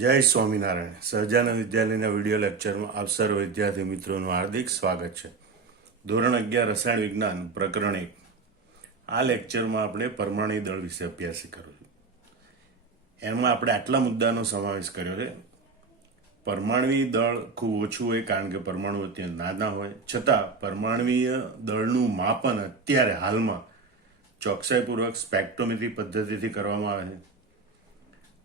જય સ્વામિનારાયણ. સહજાનંદ વિદ્યાલયના વિડીયો લેક્ચરમાં આપ સર્વ વિદ્યાર્થી મિત્રોનું હાર્દિક સ્વાગત છે. ધોરણ 11 રસાયણ વિજ્ઞાન પ્રકરણ 1. આ લેક્ચરમાં આપણે પરમાણુ દળ વિશે અભ્યાસ કરીશું. એમાં આપણે આટલા મુદ્દાનો સમાવેશ કર્યો છે. પરમાણુ દળ ખૂબ ઓછું હોય કારણ કે પરમાણુ અત્યંત નાના હોય, છતાં પરમાણુય દળનું માપન અત્યારે હાલમાં ચોકસાઈપૂર્વક સ્પેક્ટ્રોમેટ્રી પદ્ધતિથી કરવામાં આવે છે.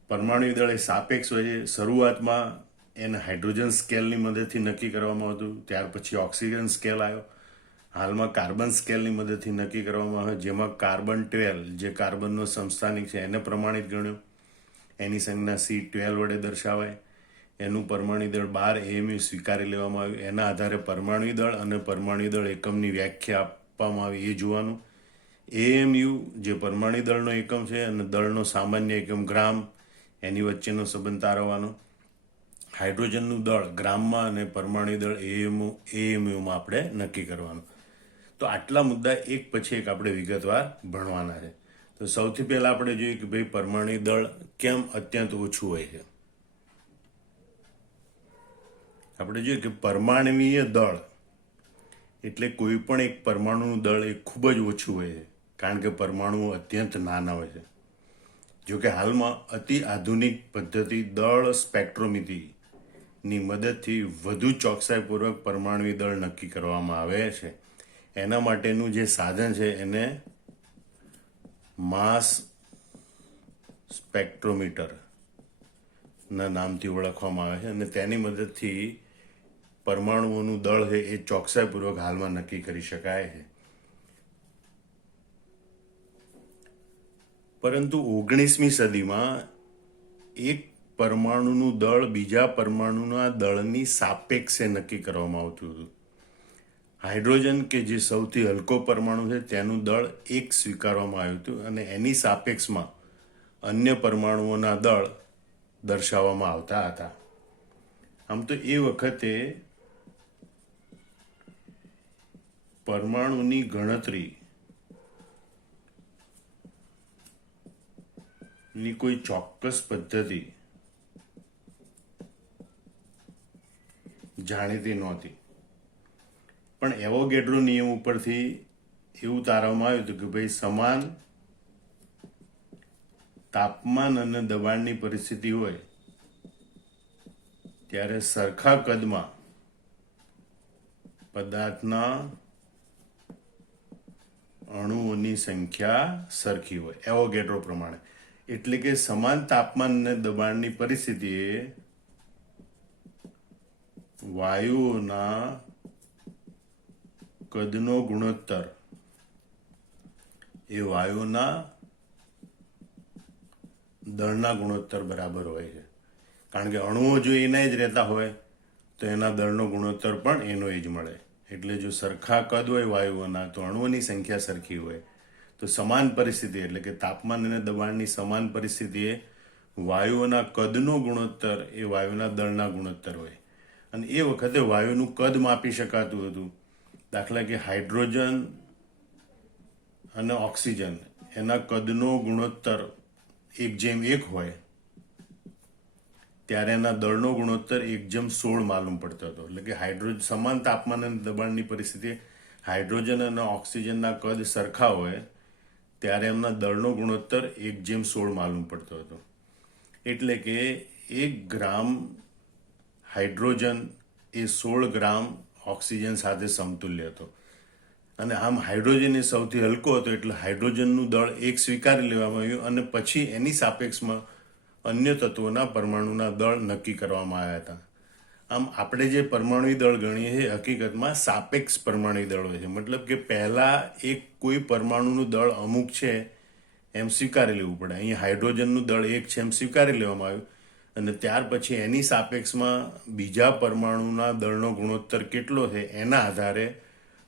પરમાણુ દળ એ સાપેક્ષ હોય છે. શરૂઆતમાં એને હાઇડ્રોજન સ્કેલની મદદથી નક્કી કરવામાં આવતું, ત્યાર પછી ઓક્સિજન સ્કેલ આવ્યો, હાલમાં કાર્બન સ્કેલની મદદથી નક્કી કરવામાં આવે, જેમાં કાર્બન 12 જે કાર્બનનો સમસ્થાનિક છે એને પ્રમાણિત ગણ્યો, એની સંજ્ઞા C12 વડે દર્શાવાય, એનું પરમાણુ દળ 12 AMU સ્વીકારી લેવામાં આવ્યું. એના આધારે પરમાણુ દળ અને પરમાણુ દળ એકમની વ્યાખ્યા આપવામાં આવી એ જોવાનું. AMU જે પરમાણુ દળનો એકમ છે અને દળનો સામાન્ય એકમ ગ્રામ, એની વચ્ચેનો સંબંધ તારવવાનો. હાઇડ્રોજનનું દળ ગ્રામમાં અને પરમાણુ દળ AMUમાં આપણે નક્કી કરવાનું. તો આટલા મુદ્દા એક પછી એક આપણે વિગતવાર ભણવાના છે. તો સૌથી પહેલાં આપણે જોઈએ કે ભાઈ પરમાણુ દળ કેમ અત્યંત ઓછું હોય છે. આપણે જોઈએ કે પરમાણુય દળ એટલે કોઈ પણ એક પરમાણુનું દળ એ ખૂબ જ ઓછું હોય છે કારણ કે પરમાણુઓ અત્યંત નાના હોય છે. જોકે હાલમાં અતિ આધુનિક પદ્ધતિ દળ સ્પેક્ટ્રોમેટ્રીની મદદથી વધુ ચોકસાઈપૂર્વક પરમાણુ દળ નક્કી કરવામાં આવે છે. એના માટેનું જે સાધન છે એને માસ સ્પેક્ટ્રોમીટરના નામથી ઓળખવામાં આવે છે અને તેની મદદથી પરમાણુઓનું દળ છે એ ચોકસાઈપૂર્વક હાલમાં નક્કી કરી શકાય છે. પરંતુ 19મી સદીમાં એક પરમાણુનું દળ બીજા પરમાણુના દળની સાપેક્ષે નક્કી કરવામાં આવતું હતું. હાઇડ્રોજન કે જે સૌથી હલકો પરમાણુ છે તેનું દળ 1 સ્વીકારવામાં આવ્યું હતું અને એની સાપેક્ષમાં અન્ય પરમાણુઓના દળ દર્શાવવામાં આવતા હતા. આમ તો એ વખતે પરમાણુની ગણતરી ની કોઈ ચોક્કસ પદ્ધતિ જાણીતી નહોતી, પણ એવોગેડ્રો નિયમ ઉપરથી એવું તારવામાં આવ્યું હતું કે ભાઈ સમાન તાપમાન અને દબાણની પરિસ્થિતિ હોય ત્યારે સરખા કદમાં પદાર્થના અણુઓની સંખ્યા સરખી હોય એવોગેડ્રો પ્રમાણે. એટલે કે સમાન તાપમાન અને દબાણની પરિસ્થિતિએ વાયુઓના કદનો ગુણોત્તર એ વાયુઓના દળના ગુણોત્તર બરાબર હોય છે. કારણ કે અણુઓ જો એના જ રહેતા હોય તો એના દળનો ગુણોત્તર પણ એનો જ મળે. એટલે જો સરખા કદ હોય વાયુઓના તો અણુઓની સંખ્યા સરખી હોય. તો સમાન પરિસ્થિતિ એટલે કે તાપમાન અને દબાણની સમાન પરિસ્થિતિએ વાયુઓના કદનો ગુણોત્તર એ વાયુના દળના ગુણોત્તર હોય. અને એ વખતે વાયુનું કદ માપી શકાતું હતું. દાખલા કે હાઇડ્રોજન અને ઓક્સિજન એના કદનો ગુણોત્તર 1:1 હોય ત્યારે એના દળનો ગુણોત્તર 1:16 માલુમ પડતો હતો. એટલે કે સમાન તાપમાન અને દબાણની પરિસ્થિતિએ હાઇડ્રોજન અને ઓક્સિજનના કદ સરખા હોય ત્યારે એમના દળનો ગુણોત્તર 1:16 માલુમ પડતો હતો. એટલે કે 1 ગ્રામ હાઇડ્રોજન એ 16 ગ્રામ ઓક્સિજન સાથે સમતુલ્ય હતો. અને આમ હાઇડ્રોજન એ સૌથી હલકો હતો એટલે હાઇડ્રોજનનું દળ 1 સ્વીકારી લેવામાં આવ્યું અને પછી એની સાપેક્ષમાં અન્ય તત્વોના પરમાણુના દળ નક્કી કરવામાં આવ્યા હતા. આમ આપણે જે પરમાણુ દળ ગણીએ છીએ હકીકતમાં સાપેક્ષ પરમાણુ દળ હોય છે. મતલબ કે પહેલા એક કોઈ પરમાણુનું દળ અમુક છે એમ સ્વીકારી લેવું પડે. અહીંયા હાઇડ્રોજનનું દળ 1 છે એમ સ્વીકારી લેવામાં આવ્યું અને ત્યાર પછી એની સાપેક્ષમાં બીજા પરમાણુના દળનો ગુણોત્તર કેટલો છે એના આધારે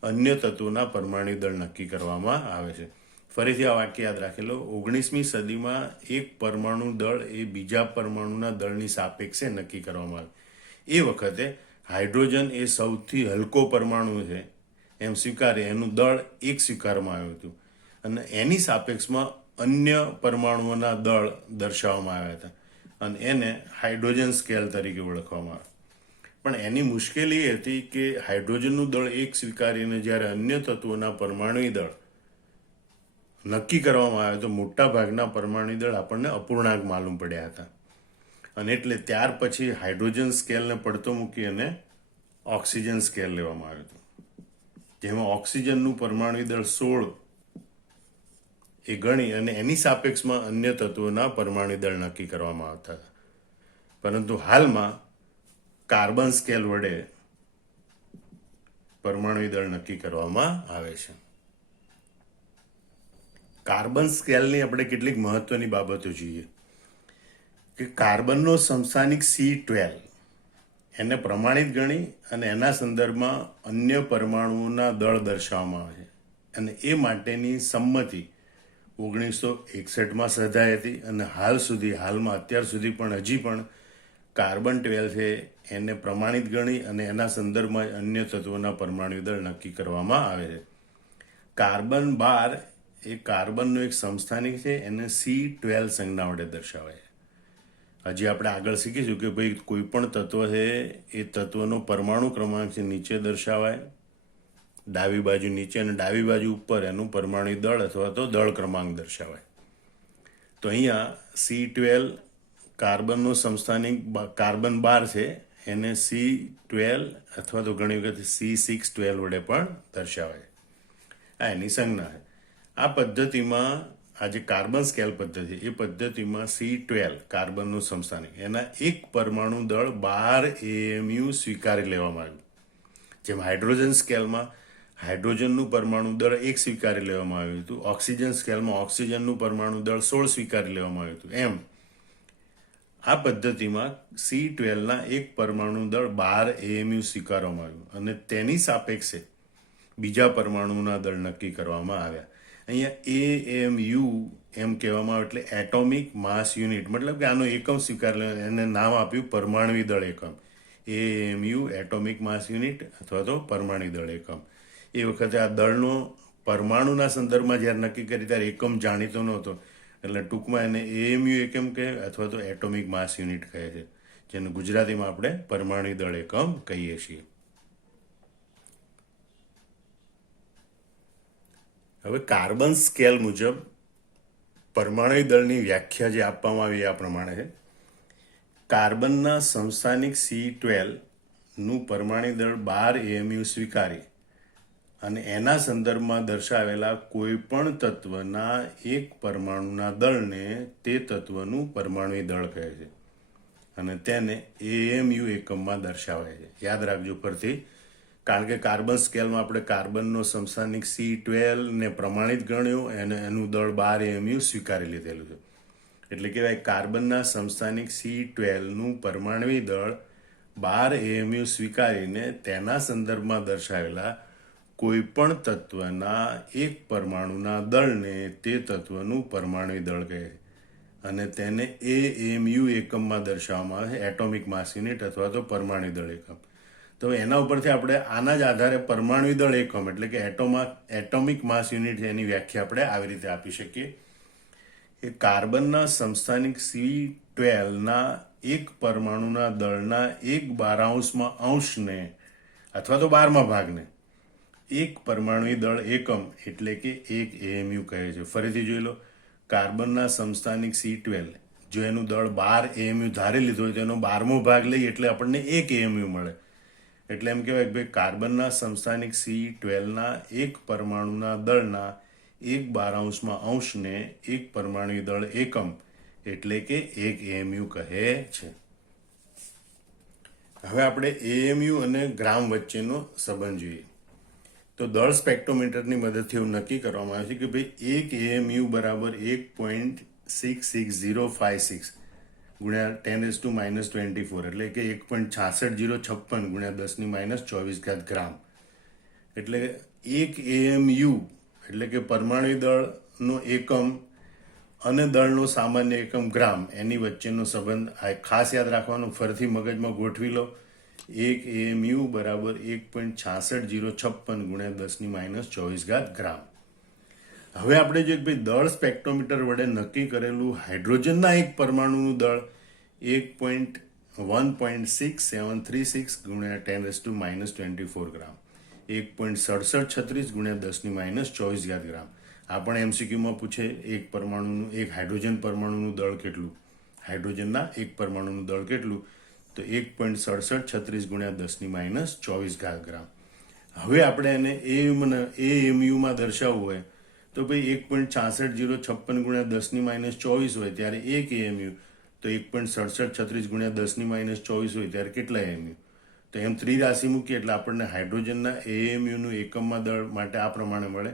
અન્ય તત્વોના પરમાણુ દળ નક્કી કરવામાં આવે છે. ફરીથી આ વાક્ય યાદ રાખેલો. 19મી સદીમાં એક પરમાણુ દળ એ બીજા પરમાણુના દળની સાપેક્ષે નક્કી કરવામાં આવે. એ વખતે હાઇડ્રોજન એ સૌથી હલકો પરમાણુ છે એમ સ્વીકારે એનું દળ 1 સ્વીકારવામાં આવ્યું હતું અને એની સાપેક્ષમાં અન્ય પરમાણુઓના દળ દર્શાવવામાં આવ્યા હતા. અને એને હાઇડ્રોજન સ્કેલ તરીકે ઓળખવામાં આવે. પણ એની મુશ્કેલી એ હતી કે હાઇડ્રોજનનું દળ એક સ્વીકારીને જ્યારે અન્ય તત્વોના પરમાણુ દળ નક્કી કરવામાં આવે તો મોટા ભાગના પરમાણુ દળ આપણને અપૂર્ણાંક માલુમ પડ્યા હતા. અને એટલે ત્યાર પછી હાઇડ્રોજન સ્કેલને પડતો મૂકી અને ઓક્સિજન સ્કેલ લેવામાં આવ્યું હતું, જેમાં ઓક્સિજનનું પરમાણુ દળ 16 એ ગણી અને એની સાપેક્ષમાં અન્ય તત્વોના પરમાણુ દળ નક્કી કરવામાં આવતા હતા. પરંતુ હાલમાં કાર્બન સ્કેલ વડે પરમાણુ દળ નક્કી કરવામાં આવે છે. કાર્બન સ્કેલની આપણે કેટલીક મહત્વની બાબતો જોઈએ કે કાર્બનનો સમસ્થાનિક C12 એને પ્રમાણિત ગણી અને એના સંદર્ભમાં અન્ય પરમાણુઓના દળ દર્શાવવામાં આવે છે. અને એ માટેની સંમતિ 1961માં સધાઈ હતી અને હાલમાં અત્યાર સુધી પણ હજી પણ કાર્બન 12 છે એને પ્રમાણિત ગણી અને એના સંદર્ભમાં અન્ય તત્વોના પરમાણુ દળ નક્કી કરવામાં આવે છે. કાર્બન 12 એ કાર્બનનો એક સમસ્થાનિક છે, એને C12 સંજ્ઞા વડે દર્શાવાય છે. હજી આપણે આગળ શીખીશું કે ભાઈ કોઈ પણ તત્વ છે એ તત્વનો પરમાણુ ક્રમાંક છે નીચે દર્શાવાય, ડાબી બાજુ નીચે અને ડાબી બાજુ ઉપર એનું પરમાણુ દળ અથવા તો દળ ક્રમાંક દર્શાવાય. તો અહીંયા C12 કાર્બનનો સમસ્થાનિક કાર્બન 12 છે એને C12 અથવા તો ઘણી વખત C612 વડે પણ દર્શાવાય. આ એની સંજ્ઞા છે. આ પદ્ધતિમાં આ જે કાર્બન સ્કેલ પદ્ધતિ એ પદ્ધતિમાં C12 કાર્બનનું સમસ્થાનિક એના એક પરમાણુ દળ 12 AMU સ્વીકારી લેવામાં આવ્યું. જેમ હાઇડ્રોજન સ્કેલમાં હાઇડ્રોજનનું પરમાણુ દળ 1 સ્વીકારી લેવામાં આવ્યું હતું, ઓક્સિજન સ્કેલમાં ઓક્સિજનનું પરમાણુ દળ 16 સ્વીકારી લેવામાં આવ્યું હતું, એમ આ પદ્ધતિમાં C12ના એક પરમાણુ દળ 12 AMU સ્વીકારવામાં આવ્યું અને તેની સાપેક્ષે બીજા પરમાણુના દળ નક્કી કરવામાં આવ્યા. અહીંયા AMU એમ કહેવામાં આવે એટલે એટોમિક માસ યુનિટ, મતલબ કે આનો એકમ સ્વીકાર લે, એને નામ આપ્યું પરમાણુ દળ એકમ. AMU એટોમિક માસ યુનિટ અથવા તો પરમાણુ દળ એકમ. એ વખતે આ દળનો પરમાણુના સંદર્ભમાં જ્યારે નક્કી કરી ત્યારે એકમ જાણીતો નહોતો, એટલે ટૂંકમાં એને AMU એકમ કહે અથવા તો એટોમિક માસ યુનિટ કહે છે, જેને ગુજરાતીમાં આપણે પરમાણુ દળ એકમ કહીએ છીએ. હવે કાર્બન સ્કેલ મુજબ પરમાણુ દળની વ્યાખ્યા જે આપવામાં આવી આ પ્રમાણે છે. કાર્બનના સમસ્થાનિક C12નું પરમાણુ દળ 12 AMU સ્વીકારી અને એના સંદર્ભમાં દર્શાવેલા કોઈ પણ તત્વના એક પરમાણુના દળને તે તત્વનું પરમાણુ દળ કહે છે અને તેને AMU એકમમાં દર્શાવાય છે. યાદ રાખજો ફરતી, કારણ કે કાર્બન સ્કેલમાં આપણે કાર્બનનો સમસ્થાનિક C12 ને પ્રમાણિત ગણ્યો અને એનું દળ 12 AMU સ્વીકારી લીધેલું છે. એટલે કહેવાય કાર્બનના સમસ્થાનિક C12નું પરમાણુ દળ 12 AMU સ્વીકારીને તેના સંદર્ભમાં દર્શાવેલા કોઈ પણ તત્વના એક પરમાણુના દળને તે તત્વનું પરમાણુ દળ કહે છે અને તેને AMU એકમમાં દર્શાવવામાં આવે છે, એટોમિક માસ યુનિટ અથવા તો પરમાણુ દળ એકમ. તો એના ઉપરથી આપણે આના જ આધારે પરમાણુ દળ એકમ એટલે કે એટોમિક માસ યુનિટ એની વ્યાખ્યા આપણે આવી રીતે આપી શકીએ કે કાર્બનના સમસ્થાનિક C12ના એક પરમાણુના દળના 1/12 અંશને અથવા તો 12મા ભાગને એક પરમાણુ દળ એકમ એટલે કે 1 AMU કહે છે. ફરીથી જોઈ લો, કાર્બનના સમસ્થાનિક C12 જો એનું દળ 12 AMU ધારી લીધું હોય તો એનો 12મો ભાગ લઈએ એટલે આપણને 1 AMU મળે. એટલે એમ કહેવાય કે ભાઈ કાર્બનના સમસ્થાનિક C12ના એક પરમાણુના દળના 1/12 અંશને એક પરમાણુ દળ એકમ એટલે કે 1 AMU કહે છે. હવે આપણે AMU અને ગ્રામ વચ્ચેનો સંબંધ જોઈએ. તો દળ સ્પેક્ટ્રોમીટરની મદદથી એવું નક્કી કરવામાં આવે છે કે ભાઈ 1 AMU બરાબર 1.66056 ગુણ્યા 10⁻24 એટલે કે 1.66056 ગુણ્યા 10⁻24 ગ્રામ. એટલે 1 AMU એટલે કે પરમાણુ દળનો એકમ અને દળનો સામાન્ય એકમ ગ્રામ એની વચ્ચેનો સંબંધ ખાસ યાદ રાખવાનો, ફરીથી મગજમાં ગોઠવી લો. 1 AMU બરાબર 1.66056 ગુણ્યા 10⁻24 ગ્રામ. હવે આપણે જે ભાઈ દળ સ્પેક્ટ્રોમીટર વડે નક્કી કરેલું હાઇડ્રોજનના એક પરમાણુનું દળ 1.6736 ગુણ્યા 10⁻⁻24 ગ્રામ, 1.6736 ગુણ્યા 10⁻⁻24 ગ્રામ. આ પણ એમસીક્યુમાં પૂછે એક હાઇડ્રોજન પરમાણુનું દળ કેટલું, હાઇડ્રોજનના એક પરમાણુનું દળ કેટલું, તો 1.6736 ગુણ્યા 10⁻⁻24 ગ્રામ. હવે આપણે એને એએમયુમાં દર્શાવવું હોય તો ભાઈ 1.66056 ગુણ્યા 10⁻⁻24 હોય ત્યારે એક એએમયુ, તો 1.6736 ગુણ્યા 10⁻⁻24 હોય ત્યારે કેટલા એએમયુ, તો એમ ત્રિરાશિ મૂકીએ એટલે આપણને હાઇડ્રોજનના એએમયુનું એકમમાં દળ માટે આ પ્રમાણે મળે,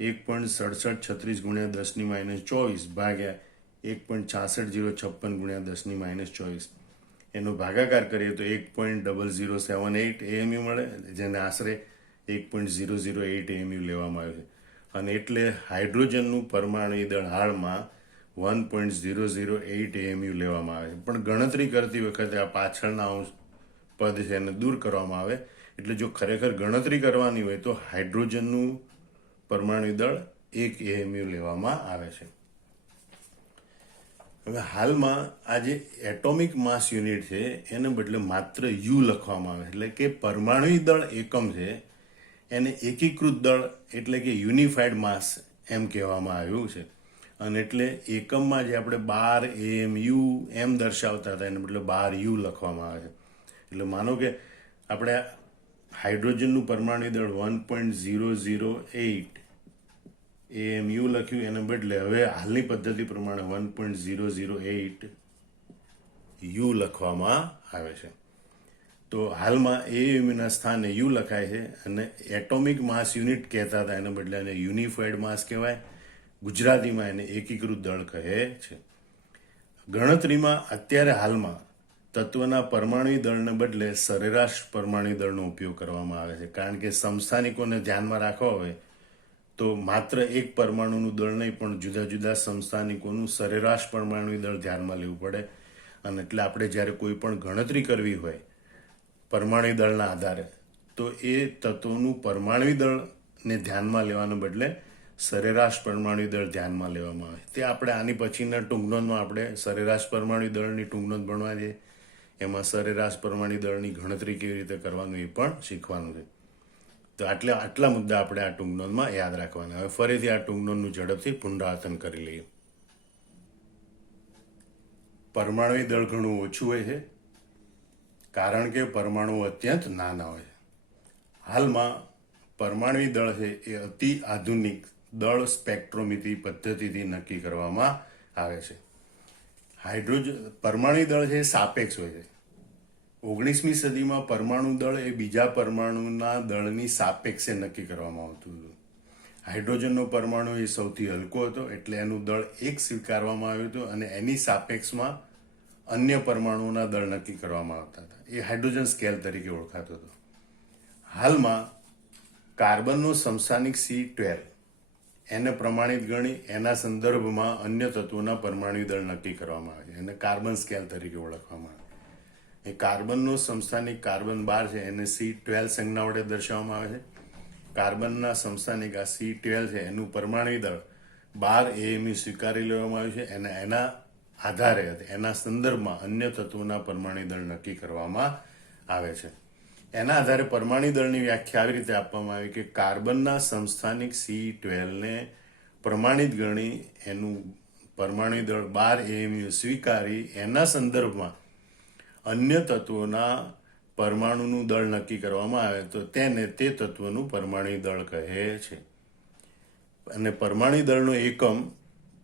1.6736 ગુણ્યા 10⁻⁻24 ભાગ્યા 1.66056 ગુણ્યા 10⁻⁻24. એનો ભાગાકાર કરીએ તો 1.0078 એએમયુ મળે, જેને આશરે 1.008 એએમયુ લેવામાં આવે છે. અને એટલે હાઇડ્રોજનનું પરમાણુ દળ હાલમાં 1.008 એએમયુ લેવામાં આવે છે. પણ ગણતરી કરતી વખતે આ પાછળના અંશ પદ છે એને દૂર કરવામાં આવે. એટલે જો ખરેખર ગણતરી કરવાની હોય તો હાઇડ્રોજનનું પરમાણુ દળ 1 એએમયુ લેવામાં આવે છે. હવે હાલમાં આ જે એટોમિક માસ યુનિટ છે એને બદલે માત્ર યુ લખવામાં આવે, એટલે કે પરમાણુ દળ એકમ છે એને એકીકૃત દળ એટલે કે યુનિફાઈડ માસ એમ કહેવામાં આવ્યું છે. અને એટલે એકમમાં જે આપણે 12 એએમયુ એમ દર્શાવતા હતા એને બદલે 12 યુ લખવામાં આવે છે. એટલે માનો કે આપણે હાઇડ્રોજનનું પરમાણુ દળ 1.008 એએમયુ લખ્યું, એને બદલે હવે હાલની પદ્ધતિ પ્રમાણે 1.008 યુ લખવામાં આવે છે. તો હાલમાં એએમયુના સ્થાને યુ લખાય છે અને એટોમિક માસ યુનિટ કહેતા હતા એને બદલે એને યુનિફાઈડ માસ કહેવાય, ગુજરાતીમાં એને એકીકૃત દળ કહે છે. ગણતરીમાં અત્યારે હાલમાં તત્વના પરમાણુ દળને બદલે સરેરાશ પરમાણુ દળનો ઉપયોગ કરવામાં આવે છે, કારણ કે સમસ્થાનિકોને ધ્યાનમાં રાખવા હોય તો માત્ર એક પરમાણુનું દળ નહીં પણ જુદા જુદા સમસ્થાનિકોનું સરેરાશ પરમાણુ દળ ધ્યાનમાં લેવું પડે. અને એટલે આપણે જ્યારે કોઈ પણ ગણતરી કરવી હોય પરમાણુ દળના આધારે તો એ તત્વોનું પરમાણુ દળને ધ્યાનમાં લેવાને બદલે સરેરાશ પરમાણુ દળ ધ્યાનમાં લેવામાં આવે. તે આપણે આની પછીના ટૂંકનોંધમાં આપણે સરેરાશ પરમાણુ દળની ટૂંકનોંધ ભણવા છે, એમાં સરેરાશ પરમાણુ દળની ગણતરી કેવી રીતે કરવાનું એ પણ શીખવાનું છે. તો આટલા મુદ્દા આપણે આ ટૂંકનોંધમાં યાદ રાખવાના. હવે ફરીથી આ ટૂંકનોંધનું ઝડપથી પુનરાવર્તન કરી લઈએ. પરમાણુ દળ ઘણું ઓછું હોય છે કારણ કે પરમાણુઓ અત્યંત નાના હોય છે. હાલમાં પરમાણુ દળ છે એ અતિ આધુનિક દળ સ્પેક્ટ્રોમેટ્રી પદ્ધતિથી નક્કી કરવામાં આવે છે. પરમાણુ દળ છે સાપેક્ષ હોય છે. 19મી સદીમાં પરમાણુ દળ એ બીજા પરમાણુના દળની સાપેક્ષે નક્કી કરવામાં આવતું હતું. હાઇડ્રોજનનો પરમાણુ એ સૌથી હલકો હતો એટલે એનું દળ 1 સ્વીકારવામાં આવ્યું હતું અને એની સાપેક્ષમાં અન્ય પરમાણુઓના દળ નક્કી કરવામાં આવતા હતા. એ હાઇડ્રોજન સ્કેલ તરીકે ઓળખાતો હતો. હાલમાં કાર્બનનો સમસ્થાનિક C12 એને પ્રમાણિત ગણી એના સંદર્ભમાં અન્ય તત્વોના પરમાણુ દળ નક્કી કરવામાં આવે છે. એને કાર્બન સ્કેલ તરીકે ઓળખવામાં આવે. એ કાર્બનનો સમસ્થાનિક કાર્બન 12 છે એને C12 સંજ્ઞા વડે દર્શાવવામાં આવે છે. કાર્બનના સમસ્થાનિક આ C12 છે એનું પરમાણુ દળ 12 એએમયુ સ્વીકારી લેવામાં આવ્યું છે અને એના આધારે એના સંદર્ભમાં અન્ય તત્વોના પરમાણુ દળ નક્કી કરવામાં આવે છે. એના આધારે પરમાણુ દળની વ્યાખ્યા આવી રીતે આપવામાં આવી કે કાર્બનના સમસ્થાનિક C12ને પ્રમાણિત ગણી એનું પરમાણુ દળ 12 એએમયુ સ્વીકારી એના સંદર્ભમાં અન્ય તત્વોના પરમાણુનું દળ નક્કી કરવામાં આવે તો તેને તે તત્વનું પરમાણુ દળ કહે છે. અને પરમાણુ દળનો એકમ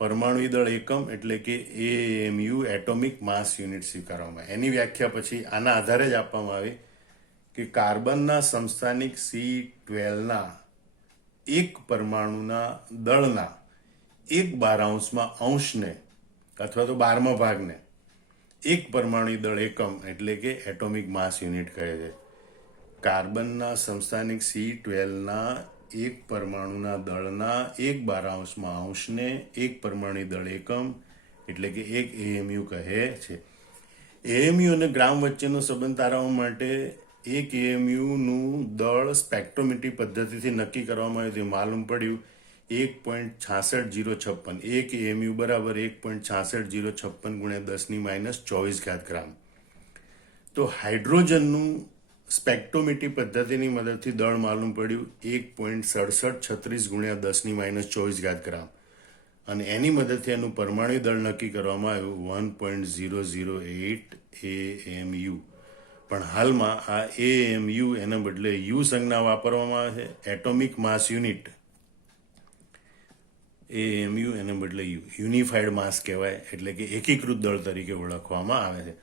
પરમાણુ દળ એકમ એટલે કે એએમયુ એટોમિક માસ યુનિટ સ્વીકારવામાં. એની વ્યાખ્યા પછી આના આધારે જ આપવામાં આવી કે કાર્બનના સમસ્થાનિક C12ના એક પરમાણુના દળના 1/12 અંશને અથવા તો 12મા ભાગને એક પરમાણુ દળ એકમ એટલે કે એટોમિક માસ યુનિટ કહે છે. કાર્બનના સમસ્થાનિક C12ના એક પરમાણુના દળના 1/12 અંશને એક પરમાણુ દળ એકમ એટલે કે એક એએમયુ કહે છે. એએમયુ અને ગ્રામ વચ્ચેનો સંબંધ તારવવા માટે એક એએમયુનું દળ સ્પેક્ટ્રોમેટ્રી પદ્ધતિથી નક્કી કરવામાં આવ્યું. માલુમ પડ્યું 1.66056 એક AMU બરાબર 1.66056 ગુણ્યા 10⁻24 ગ્રામ. તો હાઇડ્રોજનનું સ્પેક્ટ્રોમેટ્રી પદ્ધતિની મદદથી દળ માલુમ પડ્યું 1.6736 ગુણ્યા 10⁻24 ગ્રામ, અને એની મદદથી એનું પરમાણુ દળ નક્કી કરવામાં આવ્યું 1.008 AMU. પણ હાલમાં આ AMU એના બદલે યુ સંજ્ઞા વાપરવામાં આવે છે. એટોમિક માસ યુનિટ AMU એને બદલે યુનિફાઈડ માસ કહેવાય, એટલે કે એકીકૃત દળ તરીકે ઓળખવામાં આવે છે.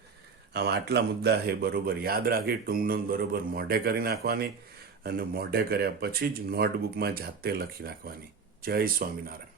આમ આટલા મુદ્દા છે બરોબર યાદ રાખી, ટૂંક નોંધ બરોબર મોઢે કરી નાખવાની, અને મોઢે કર્યા પછી જ નોટબુકમાં જાતે લખી નાખવાની. જય સ્વામિનારાયણ.